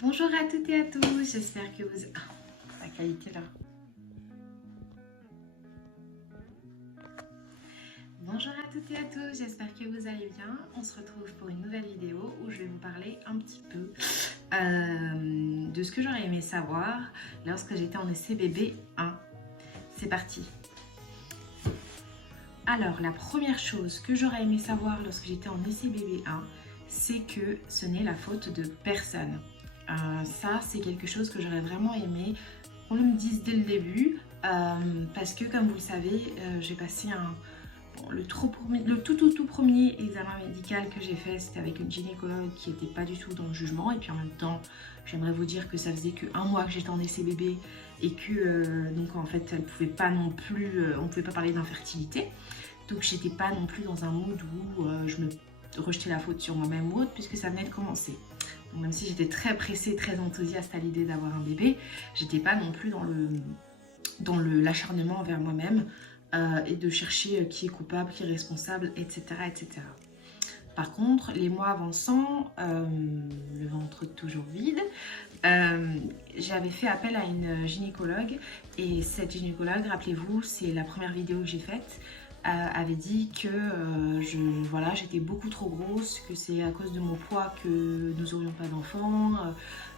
Bonjour à toutes et à tous, j'espère que vous... Ah, la qualité là. Bonjour à toutes et à tous, j'espère que vous allez bien. On se retrouve pour une nouvelle vidéo où je vais vous parler un petit peu de ce que j'aurais aimé savoir lorsque j'étais en ECBB 1. C'est parti. Alors, la première chose que j'aurais aimé savoir lorsque j'étais en ECBB 1, c'est que ce n'est la faute de personne. Ça, c'est quelque chose que j'aurais vraiment aimé qu'on me dise dès le début, parce que comme vous le savez, j'ai passé le tout premier examen médical que j'ai fait, c'était avec une gynécologue qui n'était pas du tout dans le jugement. Et puis en même temps, j'aimerais vous dire que ça faisait que 1 mois que j'étais en ECBB et que donc en fait, elle pouvait pas non plus, on ne pouvait pas parler d'infertilité. Donc j'étais pas non plus dans un mood où je me rejetais la faute sur moi-même ou autre, puisque ça venait de commencer. Donc même si j'étais très pressée, très enthousiaste à l'idée d'avoir un bébé, j'étais pas non plus dans l'acharnement envers moi-même et de chercher qui est coupable, qui est responsable, etc. etc. Par contre, les mois avançant, le ventre toujours vide, j'avais fait appel à une gynécologue, et cette gynécologue, rappelez-vous, c'est la première vidéo que j'ai faite, avait dit que voilà, j'étais beaucoup trop grosse, que c'est à cause de mon poids que nous n'aurions pas d'enfants,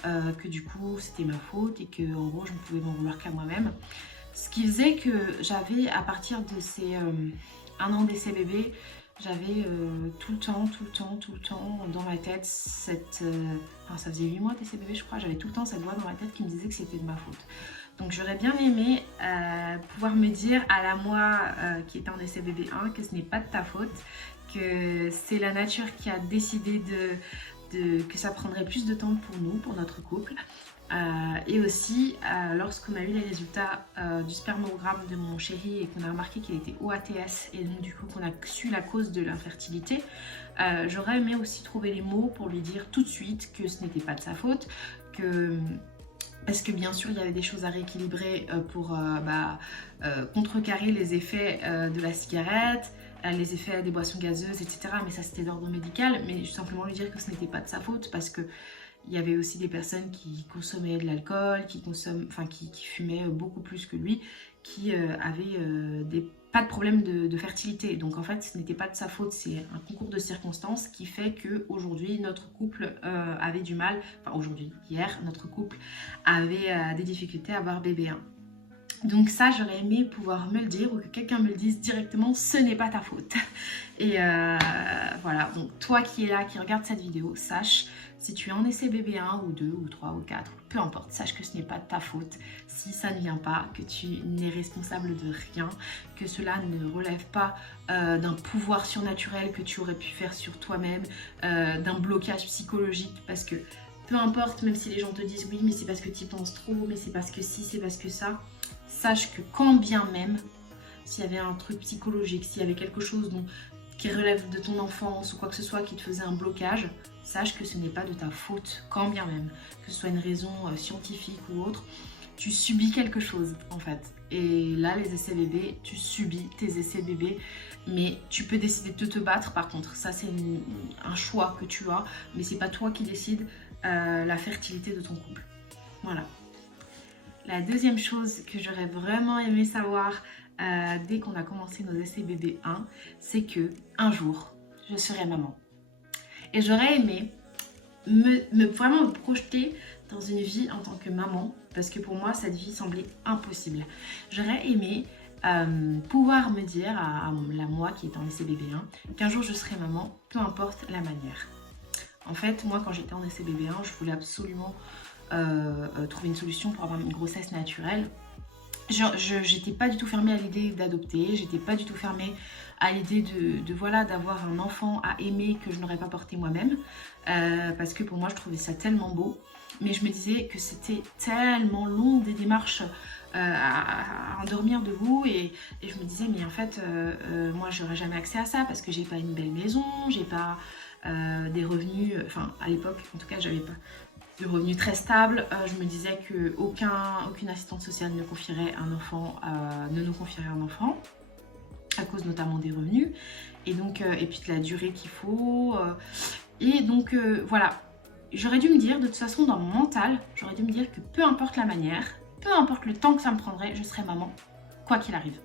que du coup c'était ma faute et que en gros je ne pouvais m'en vouloir qu'à moi-même. Ce qui faisait que j'avais, à partir de ces 1 an d'essai bébé, j'avais tout le temps dans ma tête cette... enfin ça faisait 8 mois d'essai bébé je crois, j'avais tout le temps cette voix dans ma tête qui me disait que c'était de ma faute. Donc j'aurais bien aimé pouvoir me dire à la moi qui était en essai bébé 1 que ce n'est pas de ta faute, que c'est la nature qui a décidé que ça prendrait plus de temps pour nous, pour notre couple. Et aussi, lorsqu'on a eu les résultats du spermogramme de mon chéri et qu'on a remarqué qu'il était OATS et donc du coup qu'on a su la cause de l'infertilité, j'aurais aimé aussi trouver les mots pour lui dire tout de suite que ce n'était pas de sa faute, parce que bien sûr il y avait des choses à rééquilibrer pour contrecarrer les effets de la cigarette, les effets des boissons gazeuses, etc. Mais ça c'était d'ordre médical, mais simplement lui dire que ce n'était pas de sa faute, parce que il y avait aussi des personnes qui consommaient de l'alcool, qui fumaient beaucoup plus que lui, qui avaient pas de problème de fertilité. Donc en fait, ce n'était pas de sa faute, c'est un concours de circonstances qui fait qu'aujourd'hui, notre couple avait du mal, enfin aujourd'hui, hier, notre couple avait des difficultés à avoir bébé 1. Donc ça, j'aurais aimé pouvoir me le dire, ou que quelqu'un me le dise directement, ce n'est pas ta faute. Et voilà, donc toi qui es là, qui regarde cette vidéo, sache, si tu es en essai bébé 1 ou 2 ou 3 ou 4, peu importe, sache que ce n'est pas de ta faute. Si ça ne vient pas, que tu n'es responsable de rien, que cela ne relève pas d'un pouvoir surnaturel que tu aurais pu faire sur toi-même, d'un blocage psychologique, parce que peu importe, même si les gens te disent oui, mais c'est parce que tu y penses trop, mais c'est parce que si, c'est parce que ça, sache que quand bien même, s'il y avait un truc psychologique, s'il y avait quelque chose qui relève de ton enfance ou quoi que ce soit qui te faisait un blocage, sache que ce n'est pas de ta faute, quand bien même, que ce soit une raison scientifique ou autre, tu subis quelque chose en fait. Et là, les essais bébés, tu subis tes essais bébés, mais tu peux décider de te battre par contre. Ça, c'est un choix que tu as, mais c'est pas toi qui décides la fertilité de ton couple. Voilà. La deuxième chose que j'aurais vraiment aimé savoir dès qu'on a commencé nos essais bébé 1, c'est que un jour, je serai maman. Et j'aurais aimé vraiment me projeter dans une vie en tant que maman, parce que pour moi, cette vie semblait impossible. J'aurais aimé pouvoir me dire à la moi qui est en essai bébé 1 qu'un jour je serai maman, peu importe la manière. En fait, moi, quand j'étais en essai bébé 1, je voulais absolument trouver une solution pour avoir une grossesse naturelle. J'étais pas du tout fermée à l'idée d'adopter, j'étais pas du tout fermée à l'idée voilà, d'avoir un enfant à aimer que je n'aurais pas porté moi-même, parce que pour moi je trouvais ça tellement beau, mais je me disais que c'était tellement long des démarches à endormir debout, et je me disais mais en fait moi j'aurais jamais accès à ça parce que j'ai pas une belle maison, j'ai pas des revenus, enfin à l'époque en tout cas j'avais pas de revenus très stables. Je me disais qu'aucune assistante sociale ne confierait un enfant, ne nous confierait un enfant, à cause notamment des revenus, et donc et puis de la durée qu'il faut. Et donc voilà, j'aurais dû me dire, de toute façon dans mon mental, j'aurais dû me dire que peu importe la manière, peu importe le temps que ça me prendrait, je serais maman, quoi qu'il arrive.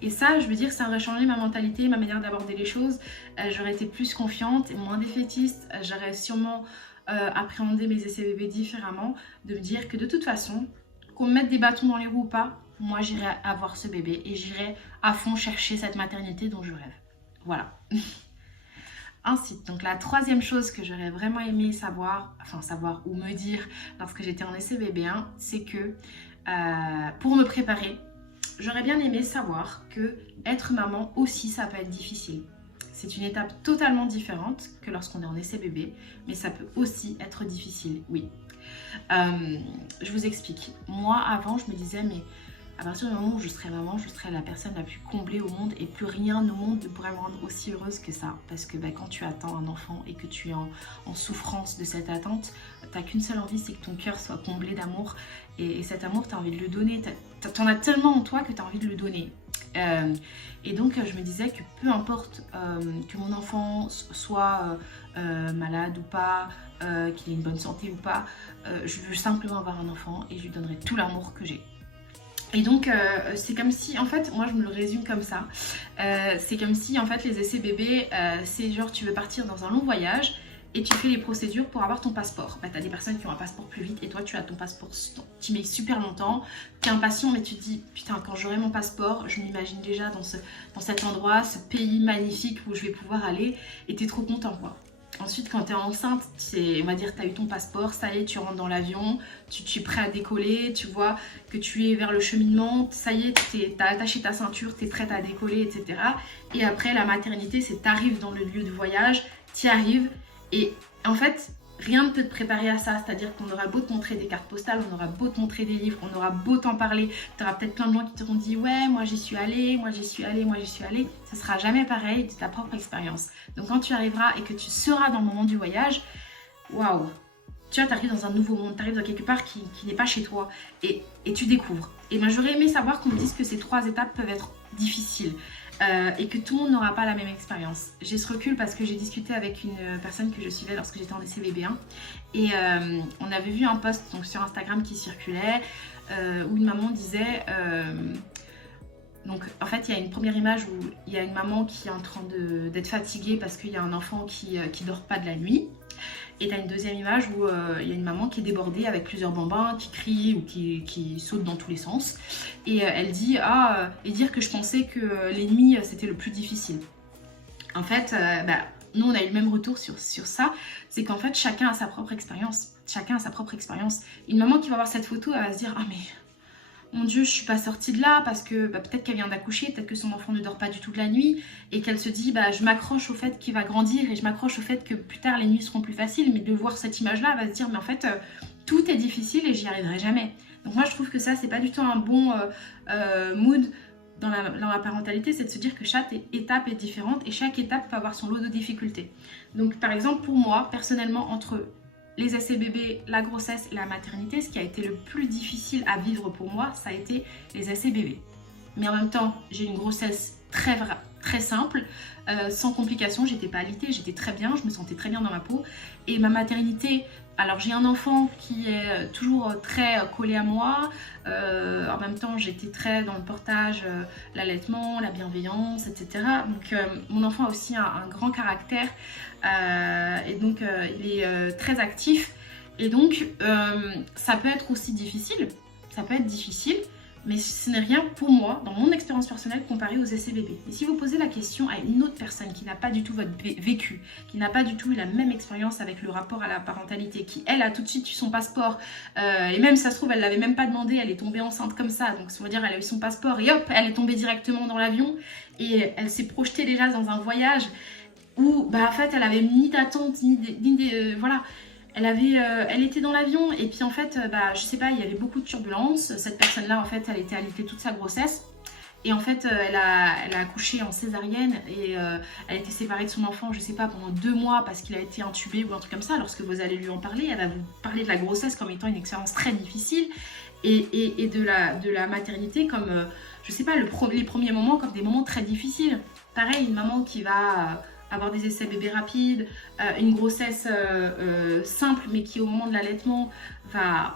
Et ça, je veux dire, ça aurait changé ma mentalité, ma manière d'aborder les choses. J'aurais été plus confiante et moins défaitiste. J'aurais sûrement appréhendé mes essais bébés différemment. De me dire que de toute façon, qu'on me mette des bâtons dans les roues ou pas, moi j'irai avoir ce bébé et j'irai à fond chercher cette maternité dont je rêve. Voilà. Ensuite, donc la troisième chose que j'aurais vraiment aimé savoir ou me dire lorsque j'étais en essai bébé 1, c'est que pour me préparer, j'aurais bien aimé savoir que être maman aussi, ça peut être difficile. C'est une étape totalement différente que lorsqu'on est en essai bébé, mais ça peut aussi être difficile, oui. Je vous explique. Moi, avant, je me disais, mais à partir du moment où je serai maman, je serai la personne la plus comblée au monde et plus rien au monde ne pourrait me rendre aussi heureuse que ça. Parce que quand tu attends un enfant et que tu es en souffrance de cette attente, t'as qu'une seule envie, c'est que ton cœur soit comblé d'amour. Et cet amour, tu as envie de le donner. T'en as tellement en toi que tu as envie de le donner. Et donc, je me disais que peu importe que mon enfant soit malade ou pas, qu'il ait une bonne santé ou pas, je veux simplement avoir un enfant et je lui donnerai tout l'amour que j'ai. Et donc, c'est comme si, en fait, moi je me le résume comme ça, c'est comme si, en fait, les essais bébés, c'est genre tu veux partir dans un long voyage et tu fais les procédures pour avoir ton passeport. T'as des personnes qui ont un passeport plus vite et toi tu as ton passeport qui met super longtemps, t'es impatient mais tu te dis, putain, quand j'aurai mon passeport, je m'imagine déjà dans cet endroit, ce pays magnifique où je vais pouvoir aller et t'es trop content, quoi. Ensuite, quand tu es enceinte, on va dire tu as eu ton passeport, ça y est, tu rentres dans l'avion, tu es prêt à décoller, tu vois que tu es vers le cheminement, ça y est, tu as attaché ta ceinture, tu es prête à décoller, etc. Et après, la maternité, c'est tu arrives dans le lieu de voyage, tu y arrives, et en fait, rien ne peut te préparer à ça, c'est-à-dire qu'on aura beau te montrer des cartes postales, on aura beau te montrer des livres, on aura beau t'en parler, tu auras peut-être plein de gens qui t'auront dit ouais, moi j'y suis allée, moi j'y suis allée, moi j'y suis allée, ça sera jamais pareil de ta propre expérience. Donc quand tu arriveras et que tu seras dans le moment du voyage, waouh, tu vois, tu arrives dans un nouveau monde, tu arrives dans quelque part qui n'est pas chez toi et tu découvres. Et ben j'aurais aimé savoir qu'on me dise que ces 3 étapes peuvent être difficiles. Et que tout le monde n'aura pas la même expérience. J'ai ce recul parce que j'ai discuté avec une personne que je suivais lorsque j'étais en essai bébé 1 et on avait vu un post donc, sur Instagram qui circulait où une maman disait donc en fait il y a une première image où il y a une maman qui est en train d'être fatiguée parce qu'il y a un enfant qui dort pas de la nuit. Et tu as une deuxième image où il y a une maman qui est débordée avec plusieurs bambins qui crient ou qui sautent dans tous les sens. Et elle dit et dire que je pensais que les nuits c'était le plus difficile. En fait, nous on a eu le même retour sur ça, c'est qu'en fait chacun a sa propre expérience. Chacun a sa propre expérience. Une maman qui va voir cette photo, elle va se dire ah mais mon Dieu, je suis pas sortie de là parce que peut-être qu'elle vient d'accoucher, peut-être que son enfant ne dort pas du tout de la nuit et qu'elle se dit je m'accroche au fait qu'il va grandir et je m'accroche au fait que plus tard les nuits seront plus faciles. Mais de voir cette image-là, elle va se dire mais en fait tout est difficile et j'y arriverai jamais. Donc moi je trouve que ça c'est pas du tout un bon mood dans la parentalité, c'est de se dire que chaque étape est différente et chaque étape peut avoir son lot de difficultés. Donc par exemple pour moi personnellement entre les essais bébés, la grossesse et la maternité, ce qui a été le plus difficile à vivre pour moi, ça a été les essais bébés. Mais en même temps, j'ai une grossesse très simple, sans complications, j'étais pas alitée, j'étais très bien, je me sentais très bien dans ma peau. Et ma maternité, alors j'ai un enfant qui est toujours très collé à moi, en même temps j'étais très dans le portage, l'allaitement, la bienveillance, etc. Donc mon enfant a aussi un grand caractère et donc il est très actif et donc ça peut être aussi difficile, mais ce n'est rien pour moi, dans mon expérience personnelle, comparé aux essais bébés. Et si vous posez la question à une autre personne qui n'a pas du tout votre vécu, qui n'a pas du tout eu la même expérience avec le rapport à la parentalité, qui elle a tout de suite eu son passeport, et même ça se trouve elle l'avait même pas demandé, elle est tombée enceinte comme ça, donc ça veut dire elle a eu son passeport et hop, elle est tombée directement dans l'avion et elle s'est projetée déjà dans un voyage où en fait elle avait ni d'attente, voilà. Elle était dans l'avion et puis en fait, je sais pas, il y avait beaucoup de turbulences. Cette personne-là, en fait, elle était alitée toute sa grossesse. Et en fait, elle a accouché en césarienne et elle était séparée de son enfant, je sais pas, pendant 2 mois parce qu'il a été intubé ou un truc comme ça. Lorsque vous allez lui en parler, elle va vous parler de la grossesse comme étant une expérience très difficile et de la maternité comme, je sais pas, les premiers moments comme des moments très difficiles. Pareil, une maman qui va avoir des essais bébés rapides, une grossesse simple mais qui au moment de l'allaitement va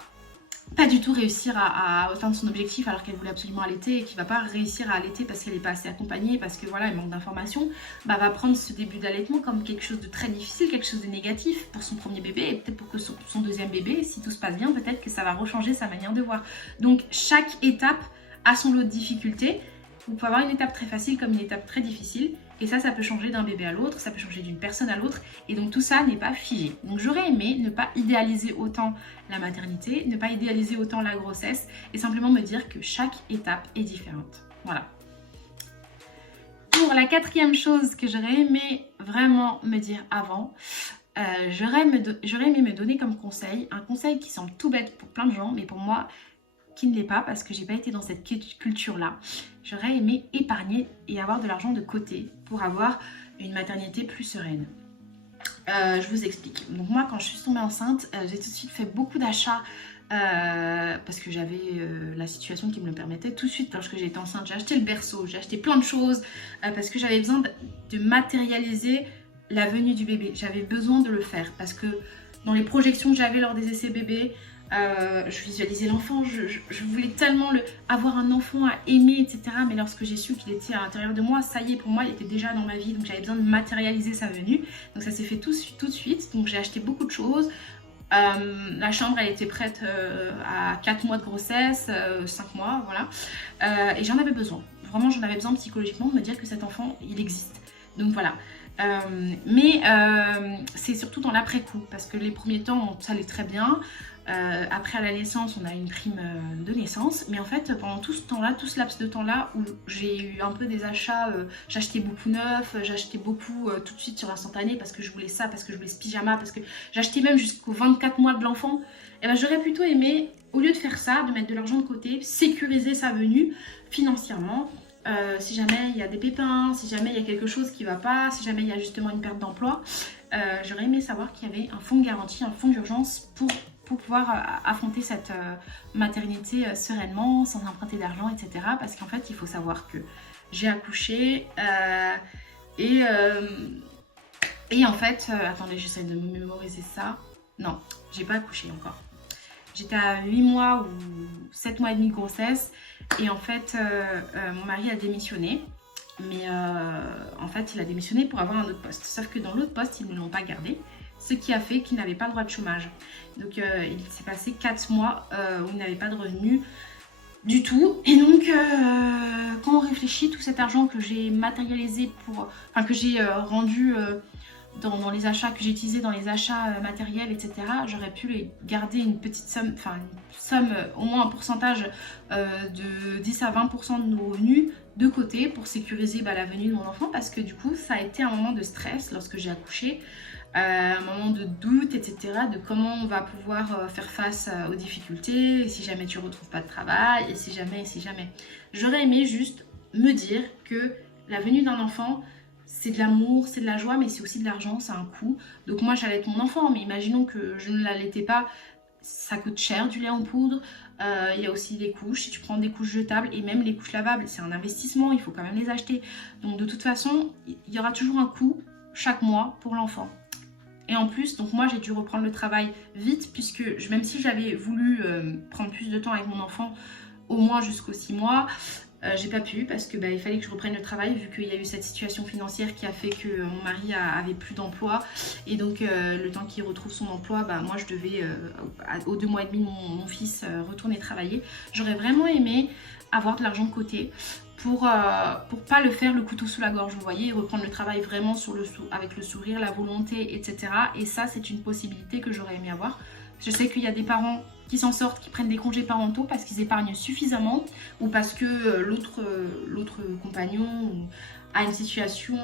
pas du tout réussir à atteindre son objectif alors qu'elle voulait absolument allaiter et qui va pas réussir à allaiter parce qu'elle n'est pas assez accompagnée, parce que voilà, elle manque d'informations, bah, va prendre ce début d'allaitement comme quelque chose de très difficile, quelque chose de négatif pour son premier bébé et peut-être pour que son deuxième bébé, si tout se passe bien, peut-être que ça va rechanger sa manière de voir. Donc chaque étape a son lot de difficultés. Vous pouvez avoir une étape très facile comme une étape très difficile. Et ça peut changer d'un bébé à l'autre, ça peut changer d'une personne à l'autre. Et donc tout ça n'est pas figé. Donc j'aurais aimé ne pas idéaliser autant la maternité, ne pas idéaliser autant la grossesse et simplement me dire que chaque étape est différente. Voilà. Pour la quatrième chose que j'aurais aimé vraiment me dire avant, j'aurais aimé me donner comme conseil, un conseil qui semble tout bête pour plein de gens, mais pour moi, qui ne l'est pas parce que j'ai pas été dans cette culture-là. J'aurais aimé épargner et avoir de l'argent de côté pour avoir une maternité plus sereine. Je vous explique. Donc moi, quand je suis tombée enceinte, j'ai tout de suite fait beaucoup d'achats parce que j'avais la situation qui me le permettait. Tout de suite, lorsque j'étais enceinte, j'ai acheté le berceau, j'ai acheté plein de choses parce que j'avais besoin de matérialiser la venue du bébé. J'avais besoin de le faire parce que dans les projections que j'avais lors des essais bébés, je visualisais l'enfant, je voulais tellement avoir un enfant à aimer, etc. Mais lorsque j'ai su qu'il était à l'intérieur de moi, ça y est, pour moi, il était déjà dans ma vie. Donc j'avais besoin de matérialiser sa venue. Donc ça s'est fait tout de suite. Donc j'ai acheté beaucoup de choses. La chambre, elle était prête à 4 mois de grossesse, 5 mois, voilà. Et j'en avais besoin. Vraiment, j'en avais besoin psychologiquement de me dire que cet enfant, il existe. Donc voilà. Mais c'est surtout dans l'après-coup, parce que les premiers temps, ça allait très bien. Après à la naissance, on a une prime de naissance, mais en fait pendant tout ce temps-là, tout ce laps de temps-là où j'ai eu un peu des achats, j'achetais beaucoup neuf, j'achetais beaucoup tout de suite sur l'instantané parce que je voulais ça, parce que je voulais ce pyjama, parce que j'achetais même jusqu'aux 24 mois de l'enfant. Et ben j'aurais plutôt aimé, au lieu de faire ça, de mettre de l'argent de côté, sécuriser sa venue financièrement. Si jamais il y a des pépins, si jamais il y a quelque chose qui ne va pas, si jamais il y a justement une perte d'emploi, j'aurais aimé savoir qu'il y avait un fonds de garantie, un fonds d'urgence pour pouvoir affronter cette maternité sereinement, sans emprunter d'argent, etc. Parce qu'en fait, il faut savoir que j'ai accouché et en fait, attendez, j'essaie de me mémoriser ça. Non, j'ai pas accouché encore. J'étais à 8 mois ou 7 mois et demi de grossesse et en fait, mon mari a démissionné. Mais en fait, il a démissionné pour avoir un autre poste. Sauf que dans l'autre poste, ils ne l'ont pas gardé. Ce qui a fait qu'il n'avait pas le droit de chômage. Donc il s'est passé 4 mois où il n'avait pas de revenus du tout. Et donc quand on réfléchit, tout cet argent que j'ai matérialisé que j'ai rendu dans les achats, que j'ai utilisé dans les achats matériels, etc., j'aurais pu les garder une petite somme, au moins un pourcentage de 10 à 20% de nos revenus de côté pour sécuriser la venue de mon enfant, parce que du coup ça a été un moment de stress lorsque j'ai accouché. Un moment de doute, etc., de comment on va pouvoir faire face aux difficultés, et si jamais tu ne retrouves pas de travail, et si jamais. J'aurais aimé juste me dire que la venue d'un enfant, c'est de l'amour, c'est de la joie, mais c'est aussi de l'argent, c'est un coût. Donc moi, j'allaite mon enfant, mais imaginons que je ne l'allaitais pas, ça coûte cher du lait en poudre. Il y a aussi les couches, si tu prends des couches jetables et même les couches lavables, c'est un investissement, il faut quand même les acheter. Donc de toute façon, il y aura toujours un coût chaque mois pour l'enfant. Et en plus, donc moi j'ai dû reprendre le travail vite, puisque même si j'avais voulu prendre plus de temps avec mon enfant, au moins jusqu'aux 6 mois, j'ai pas pu parce que il fallait que je reprenne le travail, vu qu'il y a eu cette situation financière qui a fait que mon mari avait plus d'emploi. Et donc le temps qu'il retrouve son emploi, moi je devais aux 2 mois et demi mon fils retourner travailler. J'aurais vraiment aimé avoir de l'argent de côté pour pas le faire le couteau sous la gorge, vous voyez, et reprendre le travail vraiment avec le sourire, la volonté, etc. Et ça, c'est une possibilité que j'aurais aimé avoir. Je sais qu'il y a des parents qui s'en sortent, qui prennent des congés parentaux parce qu'ils épargnent suffisamment, ou parce que l'autre compagnon a une situation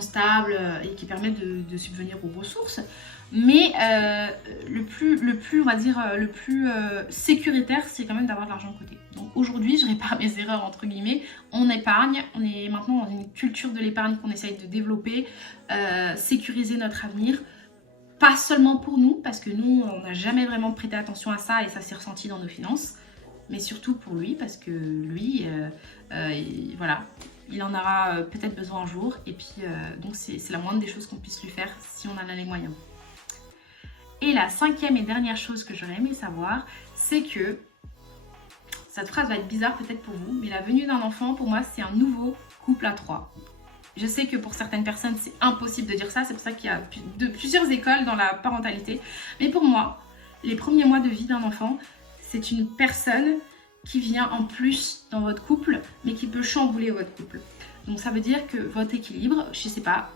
stable et qui permet de subvenir aux ressources. Mais le plus on va dire, le plus sécuritaire, c'est quand même d'avoir de l'argent de côté. Donc aujourd'hui, je répare mes erreurs entre guillemets. On épargne, on est maintenant dans une culture de l'épargne qu'on essaye de développer, sécuriser notre avenir. Pas seulement pour nous, parce que nous, on n'a jamais vraiment prêté attention à ça et ça s'est ressenti dans nos finances, mais surtout pour lui, parce que lui, voilà, il en aura peut-être besoin un jour. Et puis donc c'est la moindre des choses qu'on puisse lui faire si on en a les moyens. Et la cinquième et dernière chose que j'aurais aimé savoir, c'est que, cette phrase va être bizarre peut-être pour vous, mais la venue d'un enfant, pour moi, c'est un nouveau couple à 3. Je sais que pour certaines personnes, c'est impossible de dire ça, c'est pour ça qu'il y a plusieurs écoles dans la parentalité. Mais pour moi, les premiers mois de vie d'un enfant, c'est une personne qui vient en plus dans votre couple, mais qui peut chambouler votre couple. Donc ça veut dire que votre équilibre, je sais pas,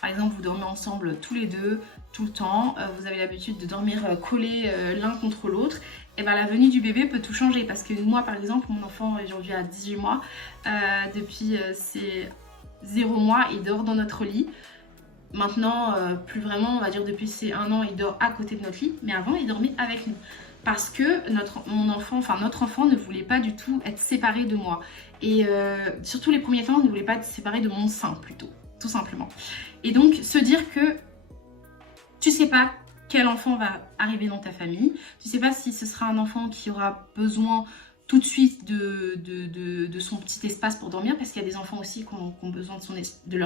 par exemple vous dormez ensemble tous les deux, tout le temps, vous avez l'habitude de dormir collés l'un contre l'autre, et bien la venue du bébé peut tout changer. Parce que moi par exemple, mon enfant aujourd'hui a 18 mois, depuis ses 0 mois, il dort dans notre lit. Maintenant, plus vraiment, on va dire depuis ses 1 an, il dort à côté de notre lit, mais avant il dormait avec nous. Parce que notre enfant ne voulait pas du tout être séparé de moi. Et surtout les premiers temps, il ne voulait pas être séparé de mon sein plutôt, tout simplement. Et donc se dire que tu sais pas quel enfant va arriver dans ta famille, tu sais pas si ce sera un enfant qui aura besoin tout de suite de son petit espace pour dormir, parce qu'il y a des enfants aussi qui ont besoin de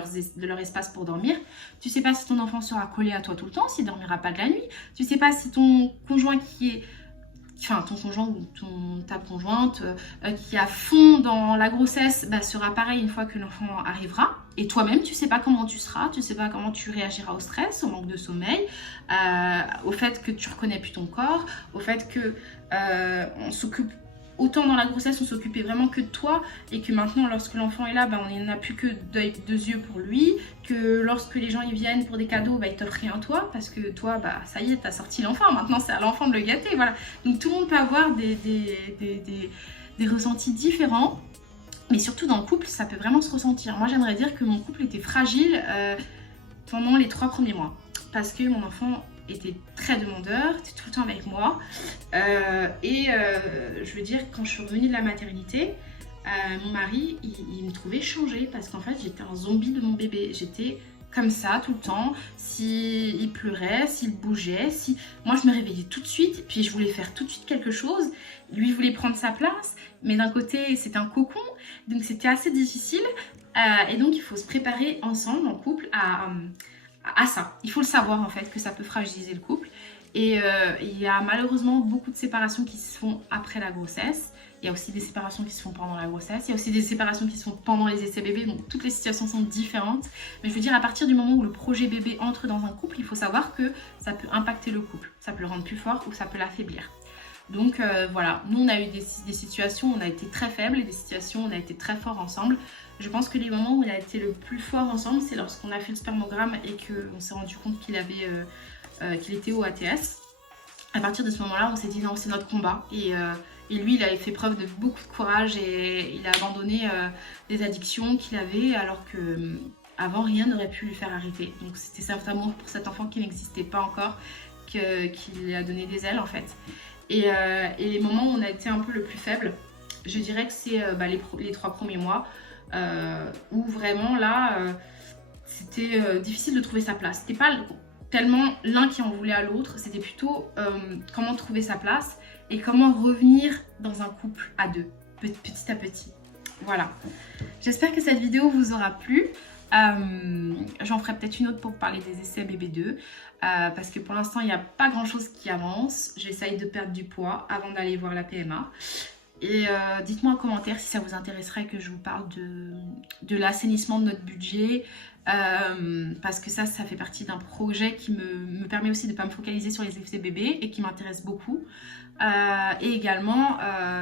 leur espace pour dormir. Tu sais pas si ton enfant sera collé à toi tout le temps, s'il dormira pas de la nuit. Tu sais pas si ton conjoint ton conjoint ou ta conjointe qui est à fond dans la grossesse sera pareil une fois que l'enfant arrivera. Et toi-même, tu sais pas comment tu seras, tu sais pas comment tu réagiras au stress, au manque de sommeil, au fait que tu reconnais plus ton corps, au fait que on s'occupe. Autant dans la grossesse, on s'occupait vraiment que de toi, et que maintenant, lorsque l'enfant est là, on n'a plus que deux yeux pour lui, que lorsque les gens ils viennent pour des cadeaux, ils t'offrent rien à toi, parce que toi, ça y est, t'as sorti l'enfant, maintenant c'est à l'enfant de le gâter, voilà. Donc tout le monde peut avoir des ressentis différents, mais surtout dans le couple, ça peut vraiment se ressentir. Moi, j'aimerais dire que mon couple était fragile pendant les 3 premiers mois, parce que mon enfant était très demandeur, était tout le temps avec moi, je veux dire, quand je suis revenue de la maternité, mon mari il me trouvait changée, parce qu'en fait j'étais un zombie de mon bébé. J'étais comme ça tout le temps. S'il pleurait, s'il bougeait, moi je me réveillais tout de suite, puis je voulais faire tout de suite quelque chose. Lui voulait prendre sa place, mais d'un côté c'était un cocon, donc c'était assez difficile, et donc il faut se préparer ensemble en couple à ça. Il faut le savoir en fait, que ça peut fragiliser le couple. Et il y a malheureusement beaucoup de séparations qui se font après la grossesse. Il y a aussi des séparations qui se font pendant la grossesse. Il y a aussi des séparations qui se font pendant les essais bébés. Donc toutes les situations sont différentes. Mais je veux dire, à partir du moment où le projet bébé entre dans un couple, il faut savoir que ça peut impacter le couple. Ça peut le rendre plus fort ou ça peut l'affaiblir. Donc voilà, nous on a eu des situations où on a été très faibles et des situations où on a été très fort ensemble. Je pense que les moments où on a été le plus fort ensemble, c'est lorsqu'on a fait le spermogramme et qu'on s'est rendu compte qu'il était au ATS. À partir de ce moment-là, on s'est dit non, c'est notre combat. Et lui, il avait fait preuve de beaucoup de courage et il a abandonné des addictions qu'il avait, alors que avant rien n'aurait pu lui faire arrêter. Donc c'était cet amour pour cet enfant qui n'existait pas encore qui lui a donné des ailes en fait. Et les moments où on a été un peu le plus faible, je dirais que c'est les 3 premiers mois, où vraiment là, c'était difficile de trouver sa place. C'était pas tellement l'un qui en voulait à l'autre, c'était plutôt comment trouver sa place et comment revenir dans un couple à deux, petit à petit. Voilà. J'espère que cette vidéo vous aura plu. J'en ferai peut-être une autre pour parler des essais bébé 2, parce que pour l'instant il n'y a pas grand chose qui avance. J'essaye de perdre du poids avant d'aller voir la PMA. Et dites-moi en commentaire si ça vous intéresserait que je vous parle de l'assainissement de notre budget, parce que ça fait partie d'un projet qui me permet aussi de ne pas me focaliser sur les essais bébés et qui m'intéresse beaucoup. Et également,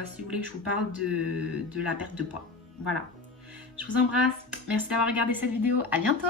si vous voulez que je vous parle de la perte de poids. Voilà. Je vous embrasse. Merci d'avoir regardé cette vidéo. À bientôt.